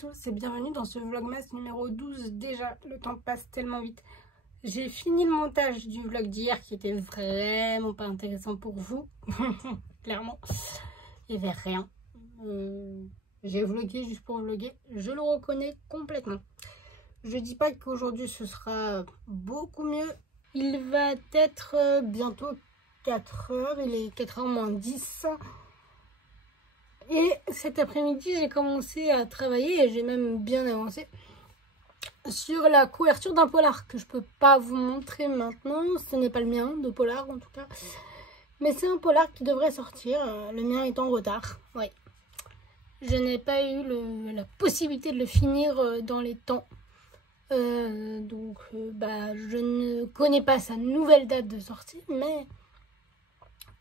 tous et bienvenue dans ce vlogmas numéro 12. Déjà, le temps passe tellement vite. J'ai fini le montage du vlog d'hier qui était vraiment pas intéressant pour vous. Clairement, il n'y avait rien. J'ai vlogué juste pour vloguer. Je le reconnais complètement. Je dis pas qu'aujourd'hui ce sera beaucoup mieux. Il va être bientôt 4 h. Il est 4 h moins 10. Et cet après-midi, j'ai commencé à travailler et j'ai même bien avancé sur la couverture d'un polar que je peux pas vous montrer maintenant. Ce n'est pas le mien de polar en tout cas. Mais c'est un polar qui devrait sortir. Le mien est en retard. Oui. Je n'ai pas eu la possibilité de le finir dans les temps. Je ne connais pas sa nouvelle date de sortie. Mais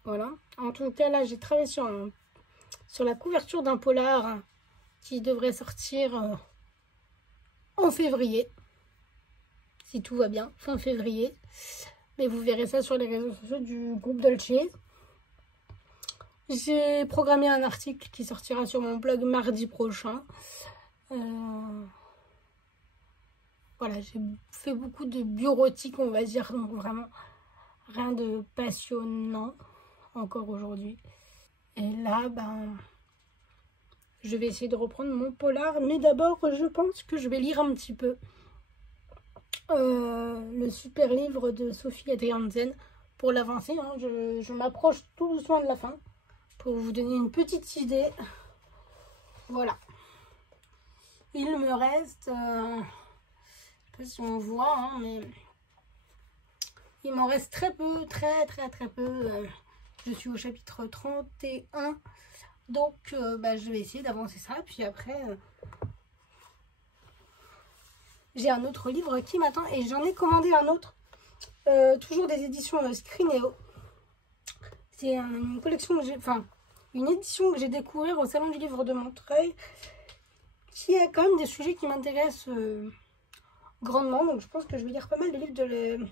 voilà. En tout cas, là, j'ai travaillé sur la couverture d'un polar qui devrait sortir en février, si tout va bien, fin février. Mais vous verrez ça sur les réseaux sociaux du groupe Dolce. J'ai programmé un article qui sortira sur mon blog mardi prochain. Voilà, j'ai fait beaucoup de bureautique, on va dire, donc vraiment rien de passionnant encore aujourd'hui. Et là, je vais essayer de reprendre mon polar. Mais d'abord, je pense que je vais lire un petit peu le super livre de Sophie Adriaanzen pour l'avancer. Hein. Je m'approche tout doucement de la fin pour vous donner une petite idée. Voilà. Il me reste... je sais pas si on voit, hein, mais... il m'en reste très peu, très peu. Je suis au chapitre 31. Donc, je vais essayer d'avancer ça. Puis après, j'ai un autre livre qui m'attend. Et j'en ai commandé un autre. Toujours des éditions Scrineo. C'est une collection que j'ai... Enfin, une édition que j'ai découvert au Salon du Livre de Montreuil. Qui a quand même des sujets qui m'intéressent grandement. Donc, je pense que je vais lire pas mal de livres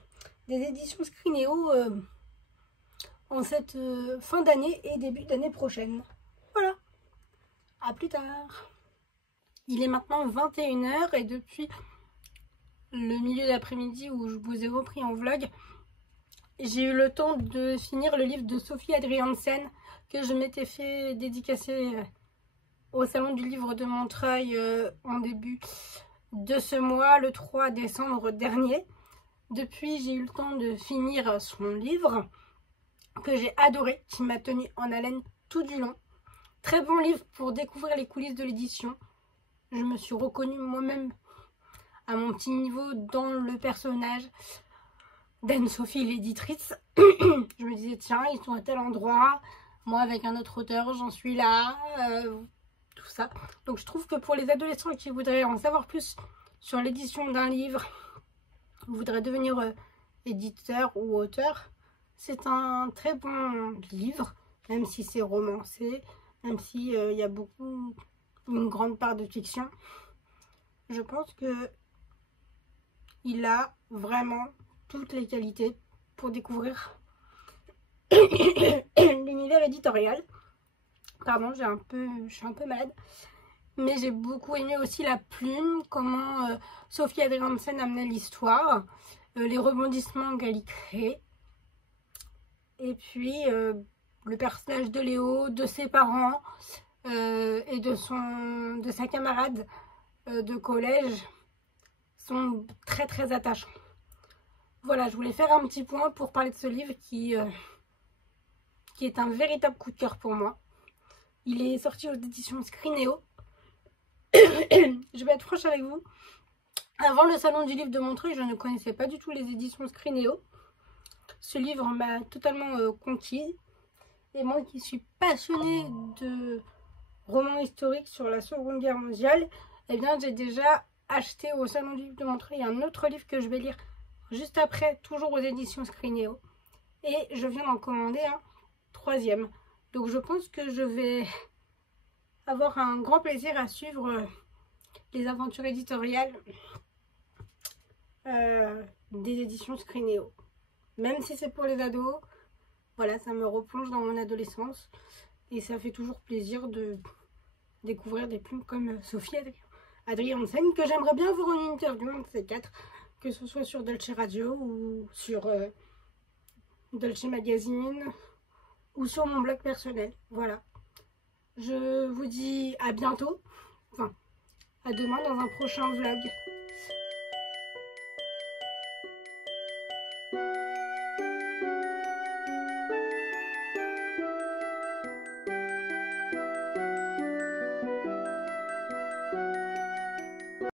des éditions Scrineo en cette fin d'année et début d'année prochaine. Voilà, à plus tard. Il est maintenant 21 h et depuis le milieu d'après-midi où je vous ai repris en vlog, j'ai eu le temps de finir le livre de Sophie Adriaanzen que je m'étais fait dédicacer au Salon du Livre de Montreuil en début de ce mois, le 3 décembre dernier. Depuis, j'ai eu le temps de finir son livre que j'ai adoré, qui m'a tenu en haleine tout du long. Très bon livre pour découvrir les coulisses de l'édition. Je me suis reconnue moi-même à mon petit niveau dans le personnage d'Anne-Sophie, l'éditrice. Je me disais, tiens, ils sont à tel endroit. Moi, avec un autre auteur, j'en suis là. Tout ça. Donc, je trouve que pour les adolescents qui voudraient en savoir plus sur l'édition d'un livre, voudraient devenir éditeur ou auteur, c'est un très bon livre, même si c'est romancé. Même s'il y a une grande part de fiction, je pense que il a vraiment toutes les qualités pour découvrir l'univers éditorial. Pardon, je suis un peu malade. Mais j'ai beaucoup aimé aussi la plume, comment Sophie Adriaanzen amenait l'histoire, les rebondissements qu'elle y crée. Et puis... le personnage de Léo, de ses parents et de sa camarade de collège sont très attachants. Voilà, je voulais faire un petit point pour parler de ce livre qui est un véritable coup de cœur pour moi. Il est sorti aux éditions Scrineo. Je vais être franche avec vous. Avant le Salon du Livre de Montreuil, je ne connaissais pas du tout les éditions Scrineo. Ce livre m'a totalement conquise. Et moi qui suis passionnée de romans historiques sur la Seconde Guerre mondiale, eh bien j'ai déjà acheté au Salon du Livre de Montreuil un autre livre que je vais lire juste après, toujours aux éditions Scrineo. Et je viens d'en commander un troisième. Donc je pense que je vais avoir un grand plaisir à suivre les aventures éditoriales des éditions Scrineo. Même si c'est pour les ados. Voilà, ça me replonge dans mon adolescence et ça fait toujours plaisir de découvrir des plumes comme Sophie Adrien Hansen, que j'aimerais bien avoir une interview, un de ces quatre, que ce soit sur Dolce Radio ou sur Dolce Magazine ou sur mon blog personnel. Voilà. Je vous dis à bientôt, enfin à demain dans un prochain vlog.